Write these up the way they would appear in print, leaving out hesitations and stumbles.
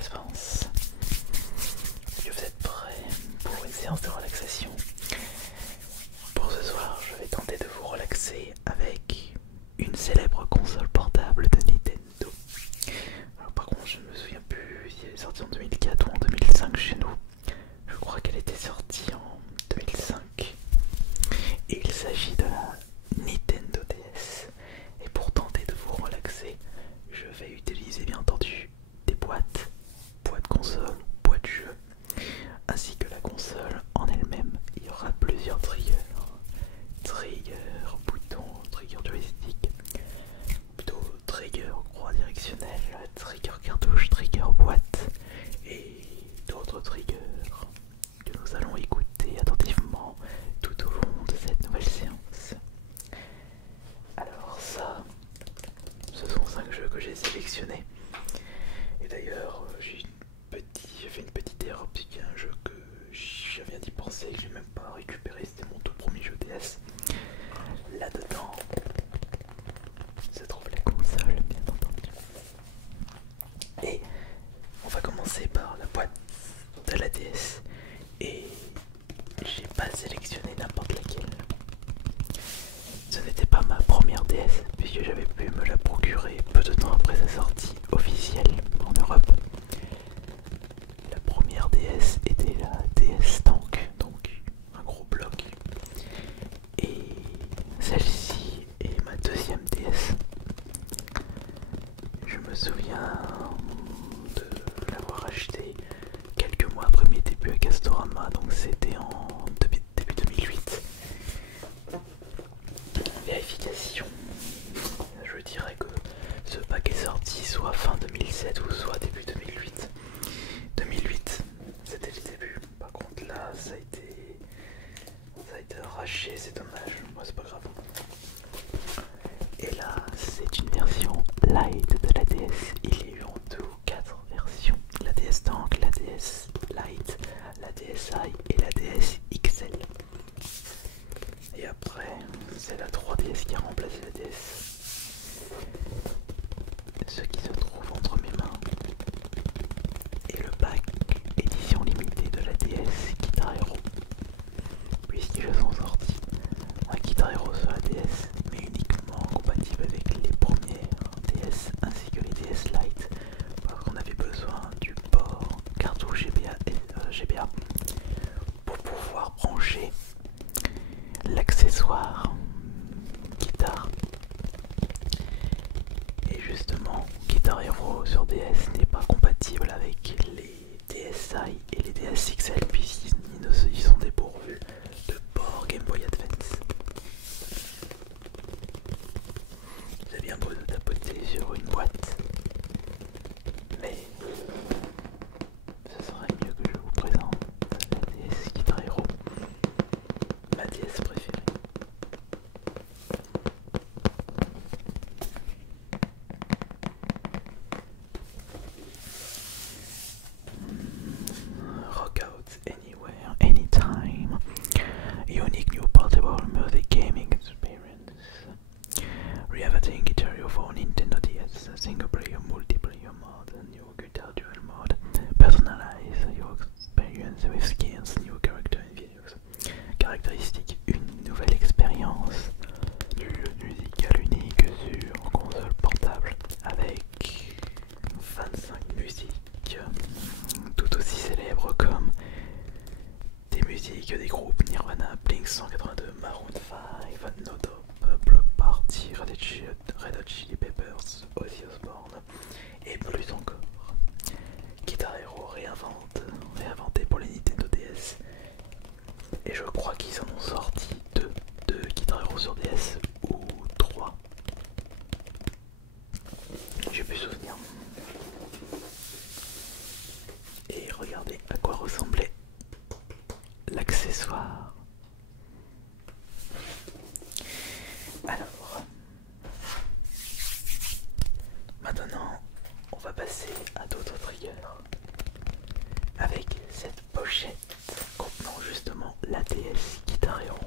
correspondance. Est-ce que vous êtes prêts pour une séance de relaxation? Pour ce soir, je vais tenter de vous relaxer avec une célèbre console portable de Nintendo. Alors, par contre, je ne me souviens plus si elle est sortie en 2004 ou en 2005 chez nous. Je crois qu'elle était sortie en 2005. Et il s'agit de la Nintendo DS. Et pour tenter de vous relaxer, je vais utiliser bien entendu des boîtes console, boîtes jeu, ainsi que la console en elle-même. Il y aura plusieurs triggers, boutons, trigger joystick, plutôt trigger croix directionnelle, trigger cartouche, trigger boîte et d'autres triggers que nous allons écouter attentivement tout au long de cette nouvelle séance. Alors ça, ce sont 5 jeux que j'ai sélectionnés. Et d'ailleurs, j'ai fait une petite erreur puisqu'il y a un jeu que je viens d'y penser et que j'ai même pas récupéré, c'était mon tout premier jeu DS. Là-dedans se trouve la console, bien entendu. Et on va commencer par la boîte de la DS. Et j'ai pas sélectionné n'importe laquelle. Ce n'était pas ma première DS puisque j'avais pu me la procurer peu de temps après sa sortie officielle en Europe. La première DS était la DS Tank, donc un gros bloc. Et celle-ci est ma deuxième DS. Je me souviens de l'avoir achetée quelques mois après mes débuts à Castorama, donc c'était en début 2008. Vérification, je dirais que ce pack est sorti soit fin 2007 ou soit début 2008. 2008, c'était le début. Par contre là, ça a été arraché, c'est dommage. Moi, c'est pas grave. Et là, c'est une version light de la DS. Il y a eu en tout 4 versions. La DS Tank, la DS Lite, la DSi et la DS XL. Et après, c'est la 3DS qui a remplacé la DS. Ce qui se trouve entre mes mains est le pack édition limitée de la DS Guitar Hero. Puisqu'ils sont sortis un Guitar Hero sur la DS, mais uniquement compatible avec les premières DS ainsi que les DS Lite, parce qu'on avait besoin du port cartouche GBA pour pouvoir brancher l'accessoire guitare. Et justement, Guitar Hero sur DS n'est pas compatible avec les DSi et les DS XL puisqu'ils sont dépourvus de port Game Boy Advance. C'est bien beau de tapoter sur une boîte, mais ce serait mieux que je vous présente la DS Guitar Hero, ma DS préférée. Rock out anywhere, anytime. Unique new portable music gaming experience. Riveting Guitar Hero for Nintendo DS, single player, multiplayer mode, new guitar dual mode. Personalize your experience with skins, new character and videos. Caractéristiques, une nouvelle expérience. Du jeu musical unique sur console portable avec 25 musiques tout aussi célèbres comme des musiques des groupes Nirvana, Blink 182, Maroon 5, No Doubt, Block Party, Red Hot Chili Peppers, Ozzy Osbourne et plus encore. Guitar Hero réinventé pour les Nintendo DS. Et je crois qu'ils en ont sorti 2 de Guitar Hero sur DS ou 3. J'ai plus souvenir. Et regardez à quoi ressemblait l'accessoire. Alors, maintenant, on va passer à d'autres triggers avec cette pochette contenant justement la DS Guitar Hero.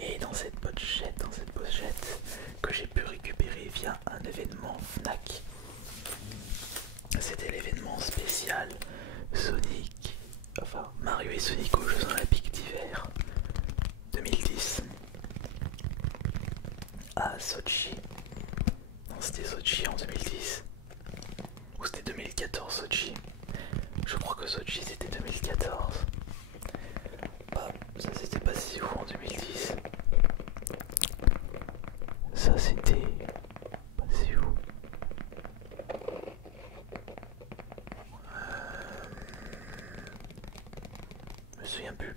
Et dans cette pochette que j'ai pu récupérer via un événement Fnac, c'était l'événement spécial Sonic aux Jeux Olympiques d'hiver 2010 à Sochi. Non, c'était Sochi en 2010. Ou c'était 2014 Sochi. Je crois que Sochi c'était 2014. Bah, ça s'était passé où en 2010? Ça c'était passé où? Je me souviens plus.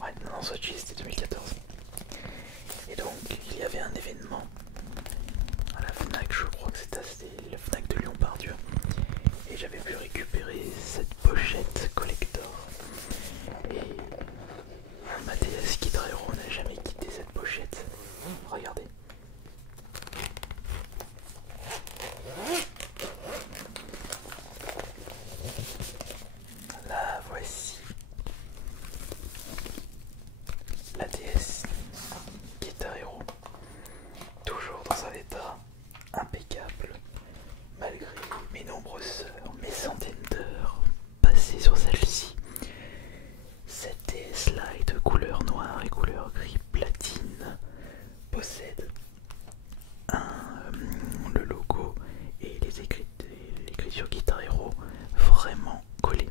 Ouais, non, Sochi c'était 2014. Et donc il y avait un événement à la FNAC, je crois que c'était la FNAC de Lyon-Pardieu. Et j'avais pu récupérer cette pochette collector. Et ma DS Guitar Hero n'a jamais quitté cette pochette. Regardez. La voici. La DS Guitar Hero. Toujours dans un état impeccable. Malgré mes nombreuses heures, mes centaines d'heures passées sur celle-ci. Cette DS Lite couleur noire et couleur gris platine possède le logo et l'écriture Guitar Hero vraiment collées.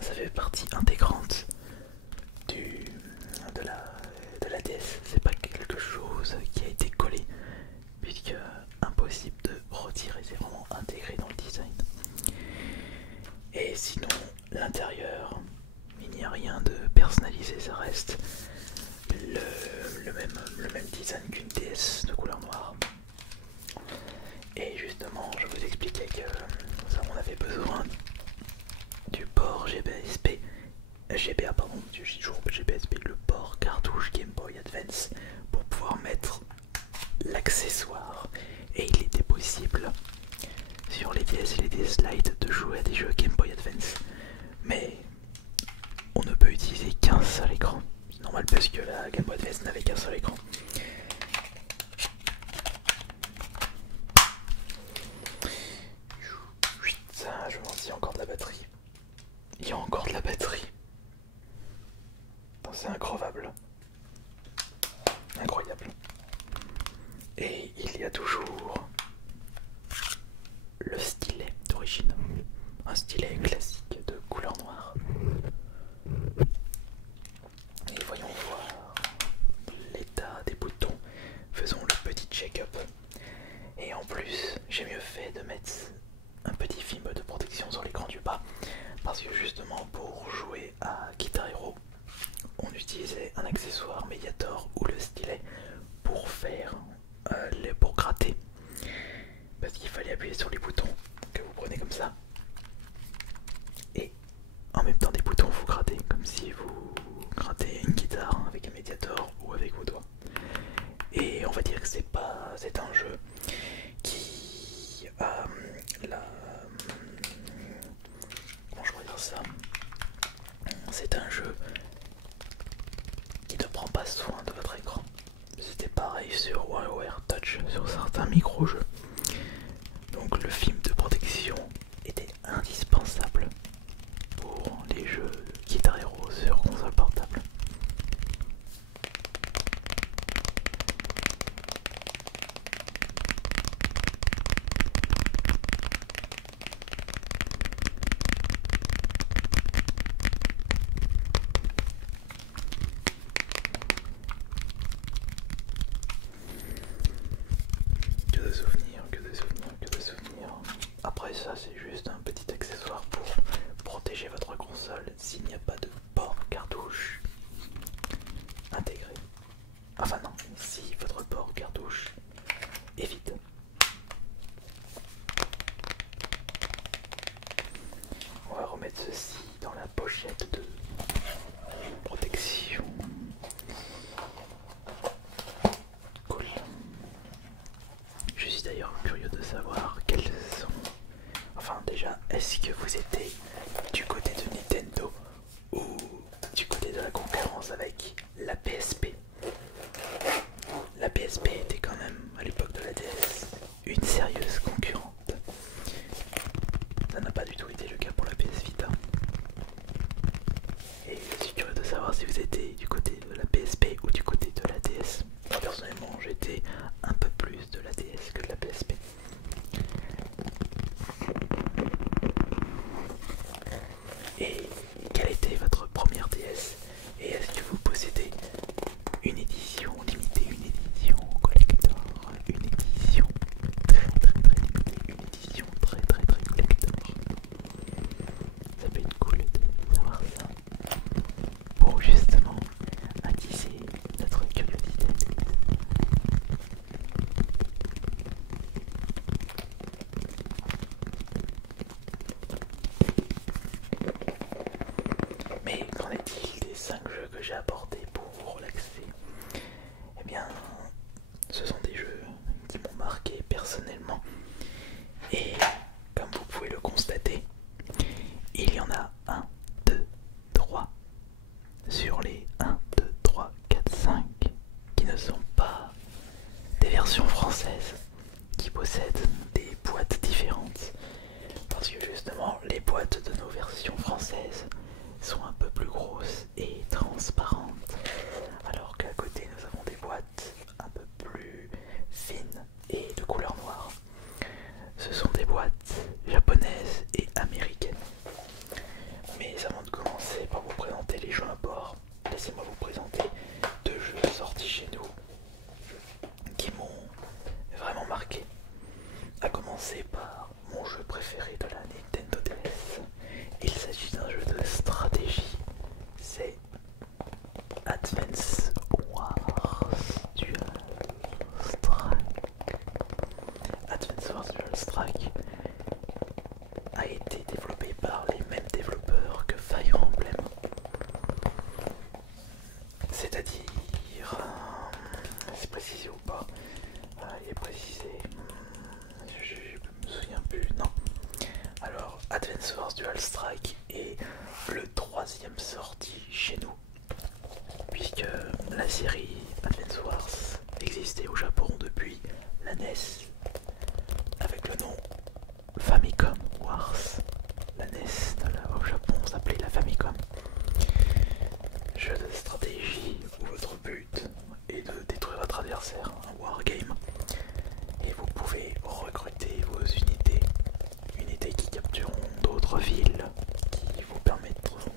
Ça fait partie intégrante de la DS. C'est pas quelque chose qui a été collé, puisque impossible de retirer, c'est vraiment intégré dans le design. Et sinon, l'intérieur, il n'y a rien de personnalisé, ça reste le même design qu'une DS de couleur noire. Et justement, je vous expliquais que on avait besoin du port GBA, pardon, le port cartouche Game Boy Advance pour pouvoir mettre l'accessoire. Et il était possible sur les DS et les DS Lite de jouer à des jeux Game Boy Advance, mais on ne peut utiliser qu'un seul écran. C'est normal parce que la Game Boy Advance n'avait qu'un seul écran. Putain, je m'en dis encore de la batterie. Il y a encore de la batterie. C'est incroyable. Incroyable. Et il y a toujours le stylet d'origine. Un stylet classique de couleur noire. Et voyons voir l'état des boutons. Faisons le petit check-up. Et en plus, j'ai mieux fait de mettre un petit film de protection sur l'écran du bas. Parce que justement, pour jouer à Guitar Hero, on utilisait un accessoire Mediator ou le stylet pour faire pour gratter, parce qu'il fallait appuyer sur les boutons que vous prenez comme ça et en même temps des boutons vous grattez comme si vous grattez une guitare avec un Mediator ou avec vos doigts. Et on va dire que c'est un jeu qui a comment je pourrais dire ça, c'est un jeu qui ne prend pas soin de votre écran. C'était pareil sur WarioWare Touch, sur certains micro-jeux. Donc le film de protection était indispensable pour les jeux Guitar Hero sur console portable. Que de souvenirs, que de souvenirs, que de souvenirs. Après ça, c'est juste un petit accessoire pour protéger votre console s'il n'y a pas de port cartouche intégré. Enfin non, si votre port cartouche est vide. On va remettre ceci dans la pochette de protection. Cool. Je suis d'ailleurs curieux de savoir quels sont... Enfin déjà, est-ce que vous étiez du côté de Nintendo ou du côté de la concurrence avec la PSP? La PSP était quand même, à l'époque de la DS, une sérieuse concurrente. Ça n'a pas du tout été le cas pour la PS Vita. Et quelle était votre première DS? Et est-ce que vous possédez une édition limitée, une édition collector, une édition très limitée, une édition très collector? Ça peut être cool de savoir ça pour justement attiser notre curiosité. Mais qu'en est-il des 5 jeux que j'ai apportés pour vous relaxer? Eh bien, ce sont des jeux qui m'ont marqué personnellement. Et comme vous pouvez le constater, il y en a 1, 2, 3 sur les 1, 2, 3, 4, 5 qui ne sont pas des versions françaises, qui possèdent des boîtes différentes. Parce que justement, les boîtes de nos versions françaises sont un peu plus grosses et transparentes, alors qu'à côté nous avons des boîtes un peu plus fines et de couleur noire. Ce sont des boîtes japonaises et américaines. Mais avant de commencer par vous présenter les jeux à bord, laissez-moi vous présenter 2 jeux sortis chez nous qui m'ont vraiment marqué. À commencer par mon jeu préféré de la Nintendo DS. Il s'agit d'un jeu de stratégie. C'est Advance Wars Dual Strike. Advance Wars Dual Strike a été développé par les mêmes développeurs que Fire Emblem. C'est-à-dire, c'est précisé ou pas? Il est précisé. Je me souviens plus. Non. Alors, Advance Wars Dual Strike est le 3e sorti chez nous, puisque la série Advance Wars existait au Japon depuis la NES avec le nom Famicom Wars. La NES au Japon s'appelait la Famicom. Jeu de stratégie où votre but est de détruire votre adversaire, un wargame, et vous pouvez recruter vos unités qui captureront d'autres villes, qui vous permettront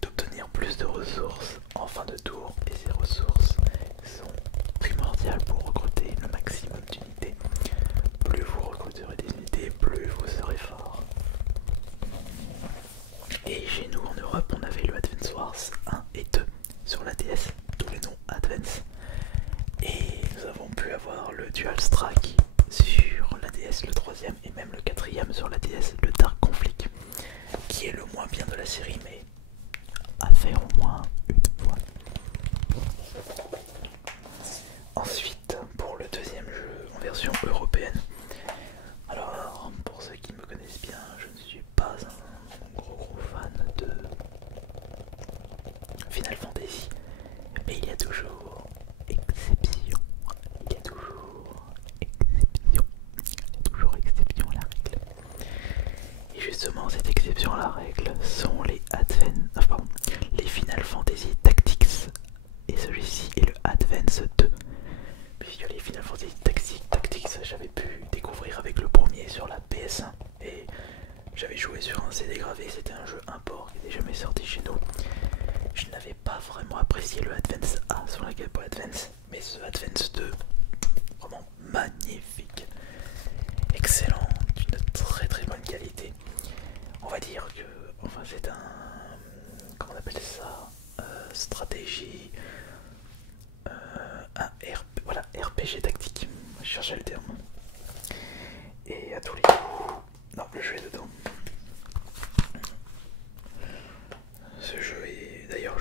d'obtenir plus de ressources en fin de tour, et ces ressources sont primordiales pour recruter le maximum d'unités. Plus vous recruterez des unités, plus vous serez fort. Et chez nous en Europe, on avait le Advance Wars 1 et 2 sur la DS, d'où les noms Advance. Et nous avons pu avoir le Dual Strike sur la DS, le 3e, et même le 4e sur la DS, le Dark Conflict, qui est le moins bien de la série, mais à faire au moins une fois. Ensuite, pour le 2e jeu en version européenne, alors pour ceux qui me connaissent bien, je ne suis pas un gros fan de Final Fantasy, mais il y a toujours exception, il y a toujours exception à la règle. Et justement, cette exception à la règle sont les les Final Fantasy Tactics, et celui-ci est le Advance 2, puisque les Final Fantasy Tactics j'avais pu découvrir avec le premier sur la PS1, et j'avais joué sur un CD gravé. C'était un jeu import qui n'était jamais sorti chez nous. Je n'avais pas vraiment apprécié le Advance A sur la Game Boy Advance, mais ce Advance 2, vraiment magnifique, excellent, d'une très bonne qualité. On va dire que, enfin, c'est un, comment on appelle ça, stratégie, voilà, RPG tactique, je cherchais le terme. Et à tous les coups, non, le jeu est dedans. Ce jeu est, d'ailleurs,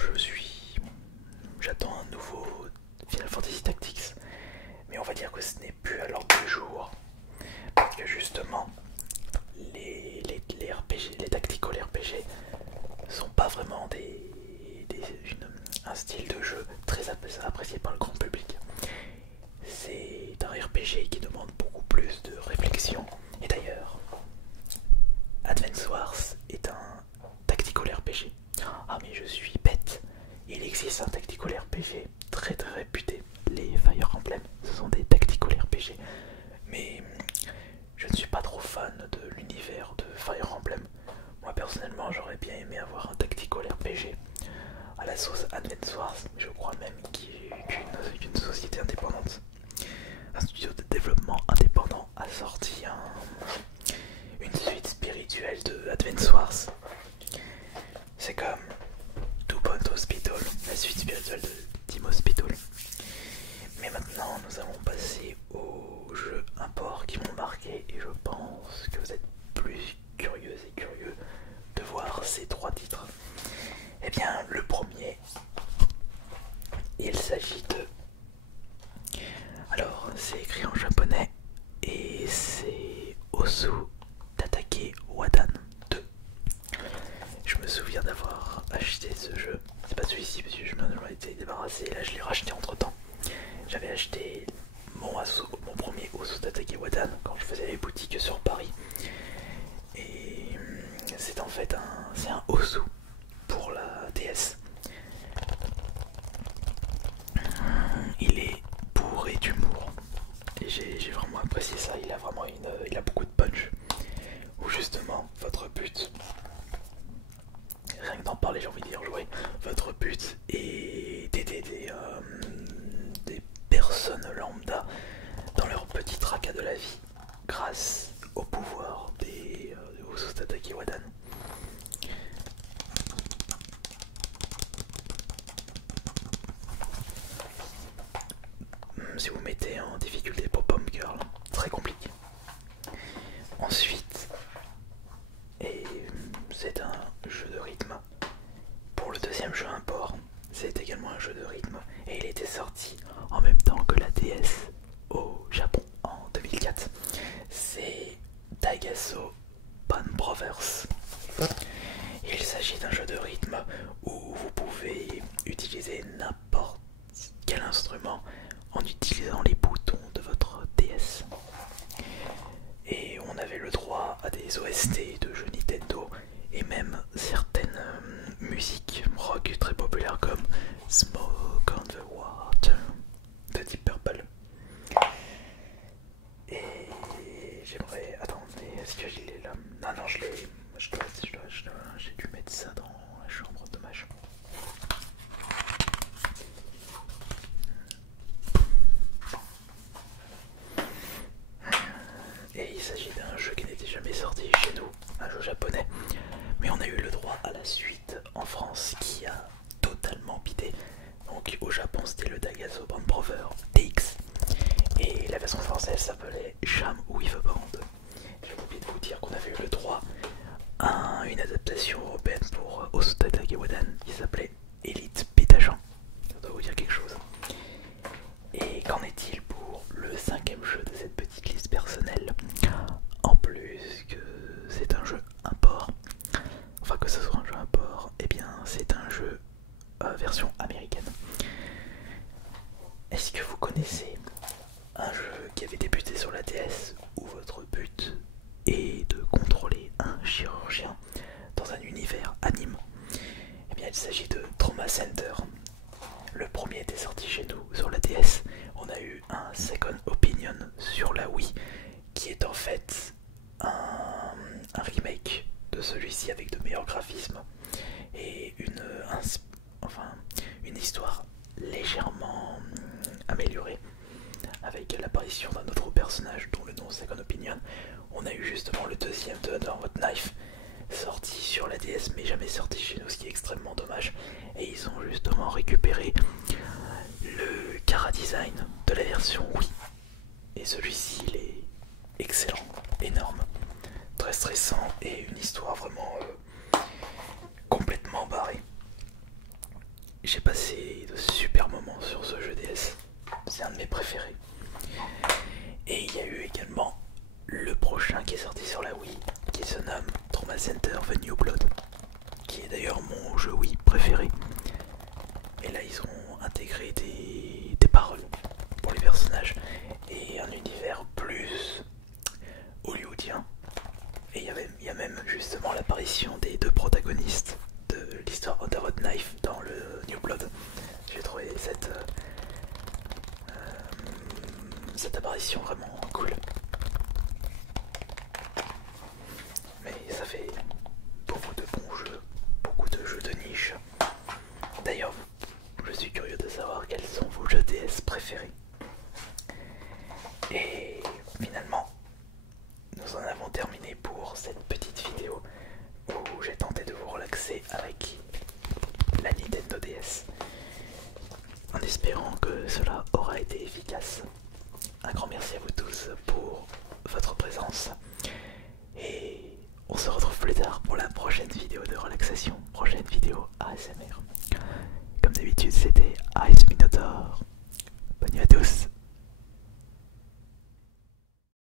j'attends un nouveau Final Fantasy Tactics, mais on va dire que ce n'est plus à l'ordre du jour, parce que justement, les RPG, les tactical RPG sont pas vraiment un style Advance Wars. C'est comme Two Point Hospital, la suite spirituelle de Team Hospital. Mais maintenant, nous allons passer aux jeux imports qui m'ont marqué et je pense que vous êtes plus curieux et curieux de voir ces 3 titres. Eh bien, le premier, il s'agit de... Alors, c'est écrit en japonais et c'est Osu Tatake Wadan 2. Je me souviens d'avoir acheté ce jeu. C'est pas celui-ci parce que je m'en étais débarrassé et là je l'ai racheté entre temps. J'avais acheté mon premier Osu Tatake Wadan quand je faisais les boutiques sur Paris. Et c'est en fait un Osu pour la DS. Il est bourré d'humour et j'ai vraiment apprécié ça. Il a beaucoup de punch. Où justement votre but, rien que d'en parler j'ai envie de dire jouer, votre but est d'aider des personnes lambda dans leur petit tracas de la vie grâce au pouvoir des Osu Tatake Wadan. Si vous mettez en difficulté Pop-Pom Girl, très compliqué. Ensuite, et c'est un jeu de rythme. Pour le deuxième jeu import, c'est également un jeu de rythme et il était sorti en même temps que la DS au Japon en 2004. C'est Daigaso Band Brothers. Il s'agit d'un jeu de rythme où vous pouvez utiliser n'importe quel instrument en utilisant les boutons de votre DS. Et on avait le droit à des OST de jeux Nintendo et même certaines musiques rock très populaires comme Smoke on the Water de Deep Purple. Et j'aimerais... Attendez, est-ce que je l'ai là? Non, je l'ai... J'ai dû mettre ça dans la chambre, dommage. Et il s'agit d'un jeu qui n'était jamais sorti chez nous, un jeu japonais. Mais on a eu le droit à la suite en France qui a totalement bidé. Donc au Japon c'était le Daigaso Band Brothers DX. Et la version française s'appelait Jam with a Band. J'ai oublié de vous dire qu'on avait eu le droit à une adaptation européenne pour Osu Tatake Wadan qui s'appelait Elite Beat Agent. Ça doit vous dire quelque chose. Et qu'en est-il pour le 5ème jeu de cette petite liste personnelle? En plus que c'est un jeu import, enfin que ce soit un jeu import, et bien c'est un jeu version américaine. Est-ce que vous connaissez un jeu qui avait débuté sur la DS où votre but est de contrôler un chirurgien dans un univers anime? Eh bien il s'agit de Trauma Center. Le premier était sorti chez nous sur la DS. On a eu un Second Opinion sur la Wii qui est en fait un remake de celui-ci avec de meilleurs graphismes et une histoire légèrement améliorée avec l'apparition d'un autre personnage dont le nom est Second Opinion. On a eu justement le deuxième de Underwood Knife sorti sur la DS mais jamais sorti chez nous, ce qui est extrêmement dommage. Et ils ont justement récupéré le Cara Design de la version Wii. Et celui-ci il est excellent, énorme, très stressant et une histoire vraiment complètement barrée. J'ai passé de super moments sur ce jeu DS, c'est un de mes préférés. Et il y a eu également le prochain qui est sorti sur la Wii qui se nomme Trauma Center The New Blood, qui est d'ailleurs mon jeu Wii préféré. Et là ils ont intégré des paroles pour les personnages et un univers plus hollywoodien. Et il y a même justement l'apparition des 2 protagonistes de l'histoire Underwood Knife dans le New Blood. J'ai trouvé cette apparition vraiment cool. Mais ça fait beaucoup de bons jeux, beaucoup de jeux de niche. D'ailleurs, je suis curieux de savoir quels sont vos jeux DS préférés. Et finalement, nous en avons terminé pour cette petite vidéo où espérant que cela aura été efficace. Un grand merci à vous tous pour votre présence et on se retrouve plus tard pour la prochaine vidéo de relaxation, prochaine vidéo ASMR. Comme d'habitude, c'était Ice Minotaur. Bonne nuit à tous.